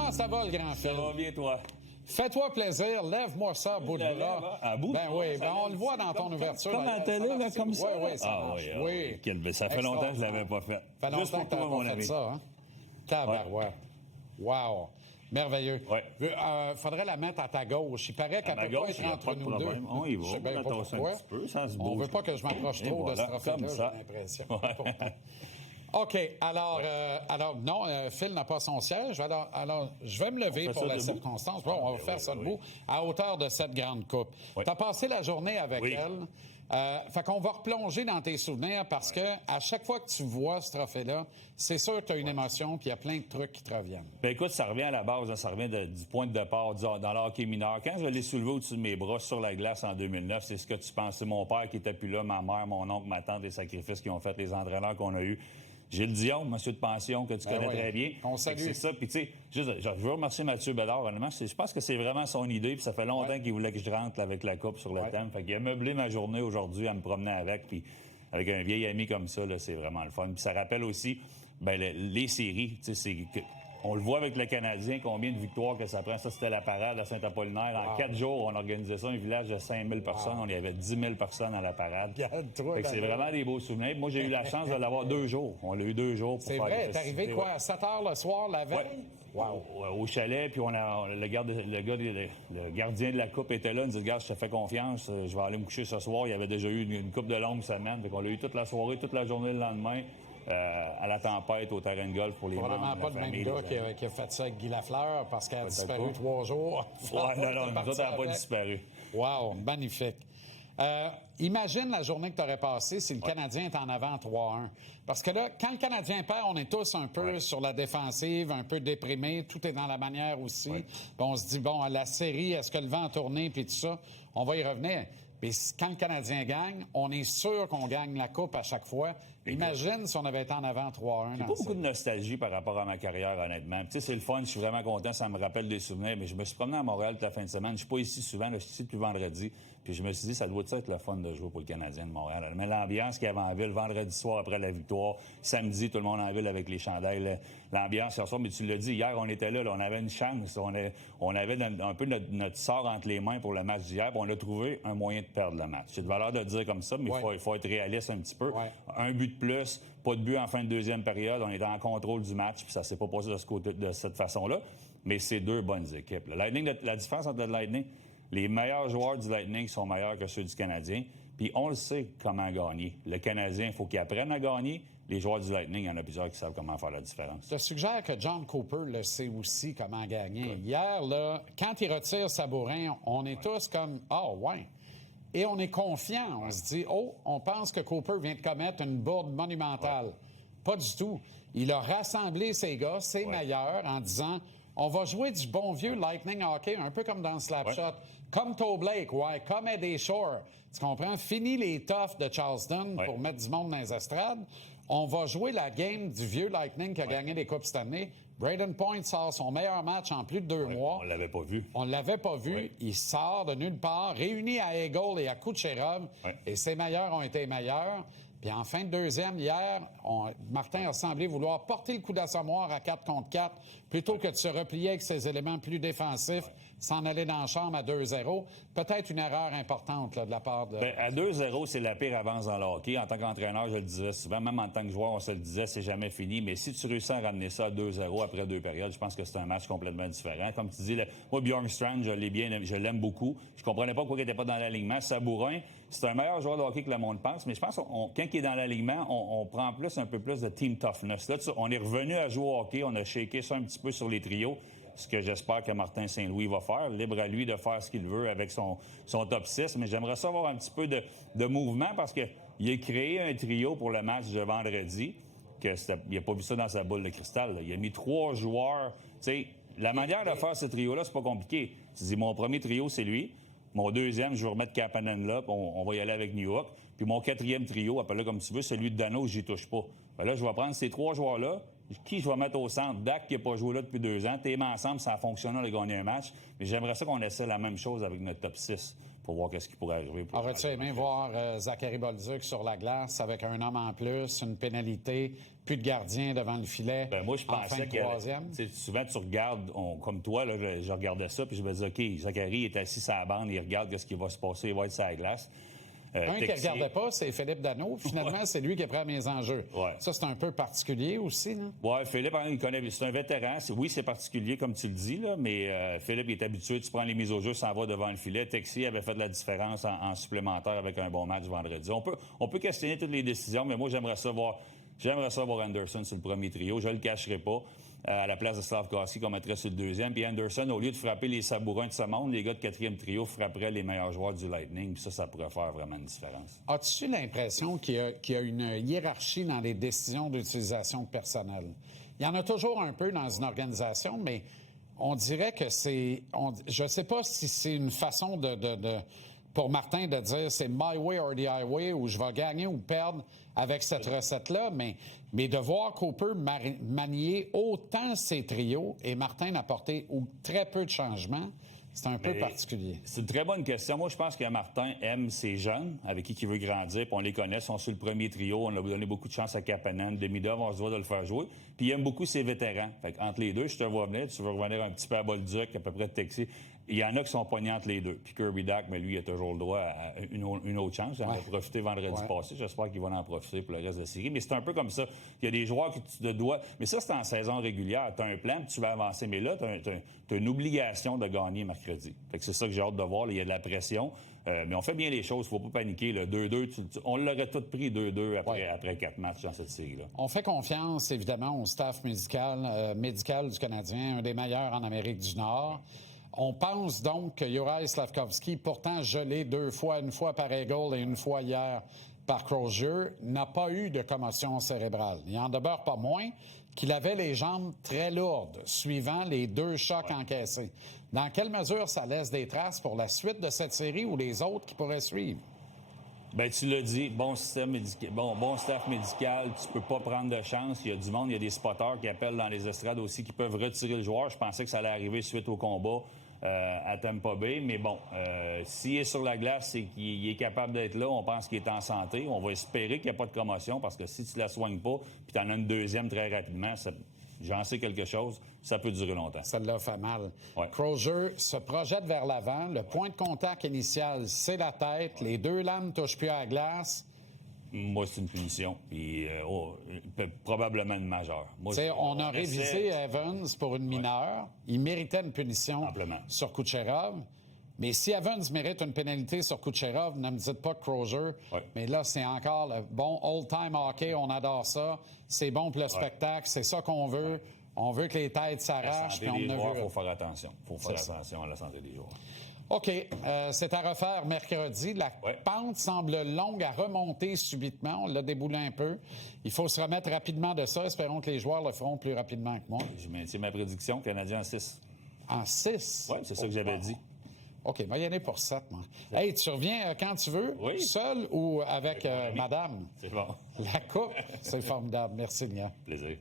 Comment ça va, le grand Phil? Ça va bien, toi? Fais-toi plaisir, lève-moi ça à bout de bras. À bout de ben bras, oui, ça on le voit dans ton ouverture. Comme à la télé, là, comme ça. Oui, ça marche. Oui. Ça fait longtemps que je ne l'avais pas fait. Ça fait longtemps que tu n'avais pas fait ça, hein? Tabarouette. Wow. Merveilleux. Faudrait la mettre à ta gauche. Il paraît qu'elle peut pas être entre nous deux. On y va. Je sais bien pas pourquoi. On veut pas que je m'approche trop de ce trophée-là, j'ai l'impression. OK. Alors non, Phil n'a pas son siège. Alors je vais me lever pour la circonstance. Bon, on va faire ça debout à hauteur de cette grande coupe. Tu as passé la journée avec elle. Fait qu'on va replonger dans tes souvenirs parce que à chaque fois que tu vois ce trophée-là, c'est sûr que tu as une émotion puis il y a plein de trucs qui te reviennent. Ben écoute, ça revient à la base, ça revient du point de départ dans le hockey mineur. Quand je l'ai soulevé au-dessus de mes bras sur la glace en 2009, c'est ce que tu penses. C'est mon père qui était plus là, ma mère, mon oncle, ma tante, les sacrifices qu'ils ont fait, les entraîneurs qu'on a eus. Gilles Dion, monsieur de pension, que tu connais très bien. On salue. C'est ça. Puis, tu sais, je veux remercier Mathieu Bédard, honnêtement. Je pense que c'est vraiment son idée. Puis, ça fait longtemps qu'il voulait que je rentre avec la coupe sur le thème. Fait qu'il a meublé ma journée aujourd'hui à me promener avec. Puis, avec un vieil ami comme ça, là, c'est vraiment le fun. Puis, ça rappelle aussi, les séries. Tu sais, on le voit avec le Canadien, combien de victoires que ça prend. Ça, c'était la parade à Saint-Apollinaire. En 4 jours, on organisait ça, un village de 5000 personnes. On y avait 10 000 personnes à la parade. C'est vraiment des beaux souvenirs. Moi, j'ai eu la chance de l'avoir 2 jours. On l'a eu 2 jours pour faire vrai, t'es arrivé quoi, à 7 h le soir, la veille? Au chalet, puis le gardien de la coupe était là. Il nous dit, regarde, je te fais confiance, je vais aller me coucher ce soir. Il y avait déjà eu une coupe de longue semaine. Donc, on l'a eu toute la soirée, toute la journée le lendemain. À la tempête au terrain de golf pour les membres de la famille. Probablement pas le même gars qui a fait ça avec Guy Lafleur parce qu'elle a disparu 3 jours. Non, nous autres, elle n'a pas disparu. Wow, magnifique. Imagine la journée que tu aurais passée si le Canadien est en avant 3-1. Parce que là, quand le Canadien perd, on est tous un peu sur la défensive, un peu déprimés. Tout est dans la manière aussi. Puis on se dit, bon, la série, est-ce que le vent a tourné, puis tout ça? On va y revenir. Mais quand le Canadien gagne, on est sûr qu'on gagne la Coupe à chaque fois. Imagine si on avait été en avant 3-1. J'ai pas beaucoup de nostalgie par rapport à ma carrière, honnêtement. Tu sais, c'est le fun, je suis vraiment content, ça me rappelle des souvenirs. Mais je me suis promené à Montréal toute la fin de semaine. Je suis pas ici souvent, là, je suis ici depuis vendredi. Puis je me suis dit, ça doit être le fun de jouer pour le Canadien de Montréal. Mais l'ambiance qu'il y avait en ville, vendredi soir après la victoire, samedi, tout le monde en ville avec les chandails, l'ambiance ce soir. Mais tu l'as dit, hier, on était là, on avait une chance. On avait un peu notre sort entre les mains pour le match d'hier. On a trouvé un moyen de perdre le match. J'ai de valeur de dire comme ça, mais il faut être réaliste un petit peu. Un but de plus, pas de but en fin de deuxième période. On était en contrôle du match, puis ça s'est pas passé de cette façon-là. Mais c'est 2 bonnes équipes. Le Lightning, la différence entre le Lightning, les meilleurs joueurs du Lightning sont meilleurs que ceux du Canadien. Puis on le sait comment gagner. Le Canadien, il faut qu'il apprenne à gagner. Les joueurs du Lightning, il y en a plusieurs qui savent comment faire la différence. Je te suggère que John Cooper le sait aussi comment gagner. Hier, là, quand il retire Sabourin, on est tous comme « Ah, ouais ». Et on est confiant. On se dit, on pense que Cooper vient de commettre une bourde monumentale. Pas du tout. Il a rassemblé ses gars, ses meilleurs, en disant, on va jouer du bon vieux Lightning hockey, un peu comme dans Slapshot. Comme Toe Blake, comme Eddie Shore. Tu comprends? Fini les toughs de Charleston pour mettre du monde dans les estrades. On va jouer la game du vieux Lightning qui a gagné les Coupes cette année. Braden Point sort son meilleur match en plus de 2 mois. On l'avait pas vu. On l'avait pas vu. Il sort de nulle part, réuni à Eagle et à Kucherov. Et ses meilleurs ont été meilleurs. Puis en fin de deuxième, hier, Martin a semblé vouloir porter le coup d'assommoir à 4 contre 4 plutôt que de se replier avec ses éléments plus défensifs, s'en aller dans la chambre à 2-0. Peut-être une erreur importante là, de la part de... À 2-0, c'est la pire avance dans le hockey. En tant qu'entraîneur, je le disais souvent, même en tant que joueur, on se le disait, c'est jamais fini. Mais si tu réussis à ramener ça à 2-0 après 2 périodes, je pense que c'est un match complètement différent. Comme tu dis, moi, Bjorkstrand, je l'aime beaucoup. Je comprenais pas pourquoi il n'était pas dans l'alignement. Sabourin, c'est un meilleur joueur de hockey que le monde pense, mais je pense quand il est dans l'alignement, on prend un peu plus de team toughness. Là, on est revenu à jouer au hockey, on a shaké ça un petit peu sur les trios, ce que j'espère que Martin Saint-Louis va faire. Libre à lui de faire ce qu'il veut avec son top 6, mais j'aimerais ça avoir un petit peu de mouvement parce qu'il a créé un trio pour le match de vendredi, il n'a pas vu ça dans sa boule de cristal. Là. Il a mis 3 joueurs. La manière de faire ce trio-là, c'est pas compliqué. Tu dis, mon premier trio, c'est lui. Mon deuxième, je vais remettre Kapanen là, puis on va y aller avec New York. Puis mon 4e trio, appelle-le comme tu veux, celui de Dano, j'y touche pas. Ben là, je vais prendre ces 3 joueurs-là. Qui je vais mettre au centre? Dak, qui n'a pas joué là depuis 2 ans. T'es ensemble, ça a fonctionné, on a gagné un match. Mais j'aimerais ça qu'on essaie la même chose avec notre top 6. pour voir qu'est-ce qui pourrait arriver. Aurais-tu aimé voir Zachary Bolduc sur la glace avec un homme en plus, une pénalité, plus de gardien devant le filet? Ben moi, je pensais qu'il y avait... Souvent, tu regardes, comme toi, là, je regardais ça, puis je me disais, OK, Zachary est assis sur la bande, il regarde qu'est-ce qui va se passer, il va être sur la glace. Un qui ne regardait pas, c'est Philippe Danault. Finalement, c'est lui qui a pris mes enjeux. Ouais. Ça, c'est un peu particulier aussi, là. Oui, Philippe, il connaît. C'est un vétéran. Oui, c'est particulier, comme tu le dis, là, mais Philippe il est habitué. Tu prends les mises au jeu, s'en va devant le filet. Texier avait fait de la différence en supplémentaire avec un bon match vendredi. On peut questionner toutes les décisions, mais moi, j'aimerais ça voir Anderson sur le premier trio. Je ne le cacherai pas. À la place de Slavkovski qu'on mettrait sur le deuxième. Puis Anderson, au lieu de frapper les Sabourins de ce monde, les gars de quatrième trio frapperaient les meilleurs joueurs du Lightning. Puis ça pourrait faire vraiment une différence. As-tu l'impression qu'il y a une hiérarchie dans les décisions d'utilisation de personnel? Il y en a toujours un peu dans une organisation, mais on dirait que c'est... je ne sais pas si c'est une façon pour Martin de dire c'est my way or the highway, ou je vais gagner ou perdre avec cette recette-là, mais de voir Cooper manier autant ses trios et Martin n'apporter ou très peu de changements, c'est un peu particulier. C'est une très bonne question. Moi, je pense que Martin aime ses jeunes avec qui il veut grandir, puis on les connaît, ils sont sur le premier trio. On a donné beaucoup de chance à Kapanen, Demidov, on se doit de le faire jouer. Puis il aime beaucoup ses vétérans. Fait entre les deux, je te vois venir, tu veux revenir un petit peu à Bolduc, à peu près de Texier. Il y en a qui sont pognés entre les deux. Puis Kirby Dach, mais lui, il a toujours le droit à une autre chance. Il en a profité vendredi passé. J'espère qu'il va en profiter pour le reste de la série. Mais c'est un peu comme ça. Il y a des joueurs que tu te dois... Mais ça, c'est en saison régulière. Tu as un plan, puis tu vas avancer. Mais là, tu as une obligation de gagner mercredi. Fait que c'est ça que j'ai hâte de voir. Là, il y a de la pression. Mais on fait bien les choses. Il ne faut pas paniquer. Le 2-2, on l'aurait tout pris 2-2 après 4 matchs dans cette série-là. On fait confiance, évidemment, au staff médical du Canadien, un des meilleurs en Amérique du Nord. On pense donc que Juraj Slavkovski, pourtant gelé 2 fois, une fois par Eagle et une fois hier par Crozier, n'a pas eu de commotion cérébrale. Il n'en demeure pas moins qu'il avait les jambes très lourdes, suivant les 2 chocs encaissés. Dans quelle mesure ça laisse des traces pour la suite de cette série ou les autres qui pourraient suivre? Bien, tu l'as dit, bon staff médical, tu peux pas prendre de chance. Il y a du monde, il y a des spotters qui appellent dans les estrades aussi qui peuvent retirer le joueur. Je pensais que ça allait arriver suite au combat à Tampa Bay, mais bon, s'il est sur la glace et qu'il est capable d'être là, on pense qu'il est en santé. On va espérer qu'il n'y a pas de commotion parce que si tu la soignes pas puis tu en as une deuxième très rapidement, j'en sais quelque chose, ça peut durer longtemps. Ça l'a fait mal. Ouais. Crozier se projette vers l'avant. Le point de contact initial, c'est la tête. Les 2 lames ne touchent plus à la glace. Moi, c'est une punition. Puis, probablement une majeure. Moi, on a révisé Evans pour une mineure. Il méritait une punition sur Kucherov. Mais si Evans mérite une pénalité sur Kucherov, ne me dites pas que Crozier. Mais là, c'est encore le bon old-time hockey. On adore ça. C'est bon pour le spectacle. C'est ça qu'on veut. On veut que les têtes s'arrachent. Il faut faire attention. Il faut faire attention à la santé des joueurs. OK. C'est à refaire mercredi. La pente semble longue à remonter subitement. On l'a déboulé un peu. Il faut se remettre rapidement de ça. Espérons que les joueurs le feront plus rapidement que moi. Je maintiens ma prédiction. Canadien en 6. En 6? Oui, c'est ça que j'avais dit. OK, va y aller pour 7, moi. Hey, tu reviens quand tu veux, seul ou avec madame? C'est bon. La coupe, c'est formidable. Merci, Lia. Plaisir.